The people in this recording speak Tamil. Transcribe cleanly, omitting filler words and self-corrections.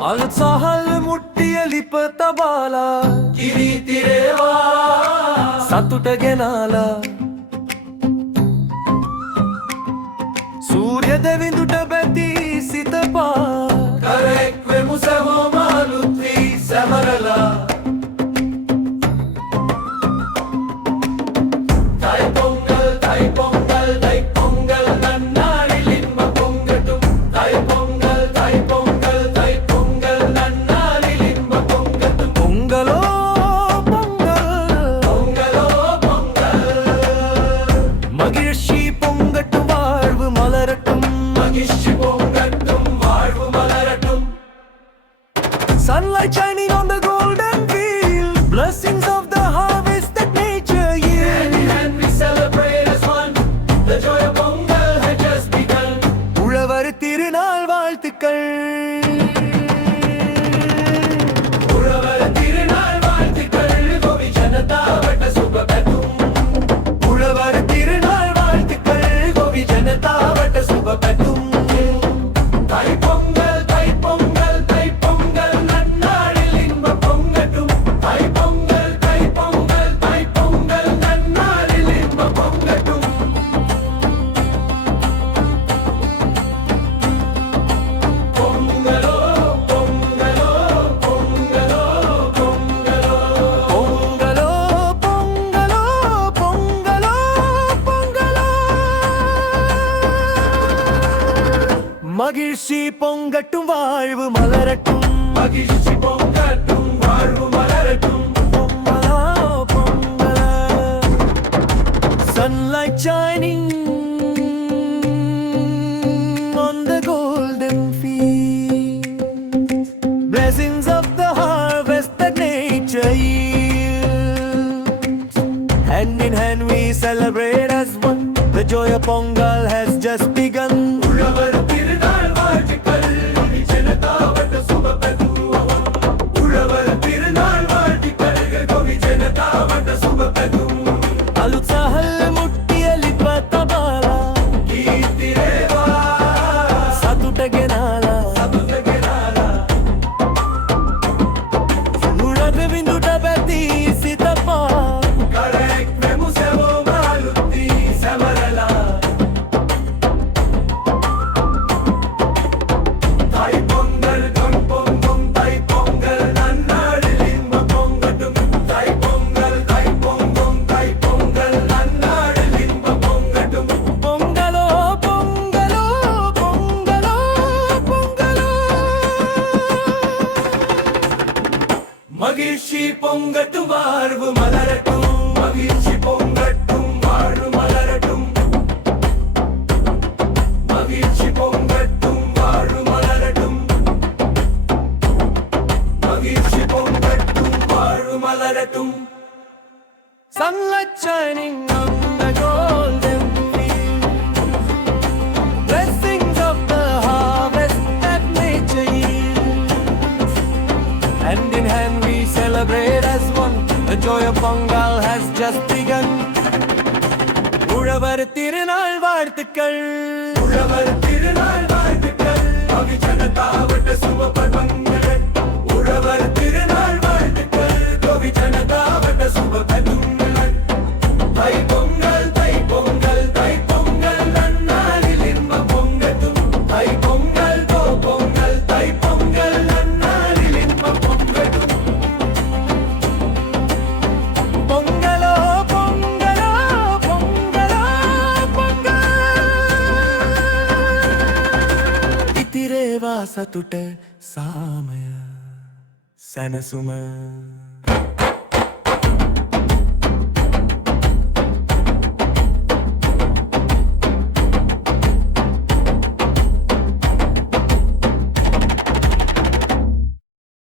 අල්සහල් මුට්ටියලිප තබාලා කිරිතිරේවා සතුට ගෙනාලා සූර්ය දෙවිඳුට බැති සිතපා කරෙක් වෙමු සැවොම අලුත් වී සැමරලා மகிழ்ச்சி பொங்கட்டும் வாழ்வு மலரட்டும் மகிழ்ச்சி பொங்கட்டும் வாழ்வு மலரட்டும் Sunlight shining on the golden field Blessings of the harvest that nature yields Hand in hand we celebrate as one The joy of Pongal has just begun உழவர் திருநாள் வாழ்த்துக்கள் உழவர் திருநாள் வாழ்த்துக்கள் கோவி ஜனதா வட்ட சுப பெத்தும் உழவர் திருநாள் வாழ்த்துக்கள் கோவி ஜனதா வட்ட சுப பெத்தும் தை பொங்கல் தை பொங்கல் தை பொங்கல் நன்னாளில் இன்ப பொங்கட்டும் தை பொங்கல் தை பொங்கல் தை பொங்கல் நன்னாளில் இன்ப பொங்கட்டும் பொங்கலோ பொங்கலோ பொங்கலோ பொங்கலோ பொங்கலோ பொங்கலோ பொங்கலோ பொங்கலோ மகிழ்ச்சி பொங்கட்டும் வாழ்வு மலரட்டும் மகிழ்ச்சி பொங்கட்டும் வாழ்வு மலரட்டும் பொங்கலோ பொங்கலோ Sunlight shining on the golden field Blessings of the harvest that nature yields Hand in hand we celebrate as one The joy of Pongal has just begun உழவர் திருநாள் வாழ்த்துக்கள் கோவி ஜனதா வட்ட சுப பெத்தும் உழவர் திருநாள் வாழ்த்துக்கள் கோவி ஜனதா வட்ட சுப பெத்தும் அலுத்சாஹல் முட்டியலிප තබාලා කීර්තිරේවා සතුට ගෙනාලා උඩ විඳුට බැති සිතපා කරෙක් වෙමු සැවොම අලුත් වී සැමරලා தை பொங்கல் கம் பொங்கும் தை பொங்கல் நன்னாளில் இன்ப பொங்கட்டும் தை பொங்கல் தை பொங்கும் தை பொங்கல் நன்னாளில் இன்ப பொங்கட்டும் பொங்கலோ பொங்கலோ பொங்கலோ பொங்கலோ மகிழ்ச்சி பொங்கட்டும் வாழ்வு மலரட்டும் மகிழ்ச்சி பொங்கட்டும் வாழ்வு மலரட்டும் மகிழ்ச்சி பொங்கட்டும் வாழ்வு மலரட்டும் மகிழ்ச்சி பொங்கட்டும் வாழ்வு மலரட்டும் Sunlight shining on the golden field Blessings of the harvest that nature yields Hand in hand we celebrate as one The joy of Pongal has just begun உழவர் திருநாள் வாழ்த்துக்கள் உழவர் திருநாள் வாழ்த்துக்கள் கோவி ஜனதா வட்ட சுப பெத்தும் உழவர் திருநாள் வாழ்த்துக்கள் கோவி ஜனதா வட்ட சுப பெத்தும் தை பொங்கல் தை பொங்கல் தை பொங்கல் நன்னாளில் இன்ப பொங்கட்டும் தை பொங்கல் தோ பொங்கல் தை பொங்கல் நன்னாளில் இன்ப பொங்கட்டும் பொங்கலோ பொங்கலோ பொங்கலோ பொங்கல் ඉතිරේවා සතුට සාමය සැනසුම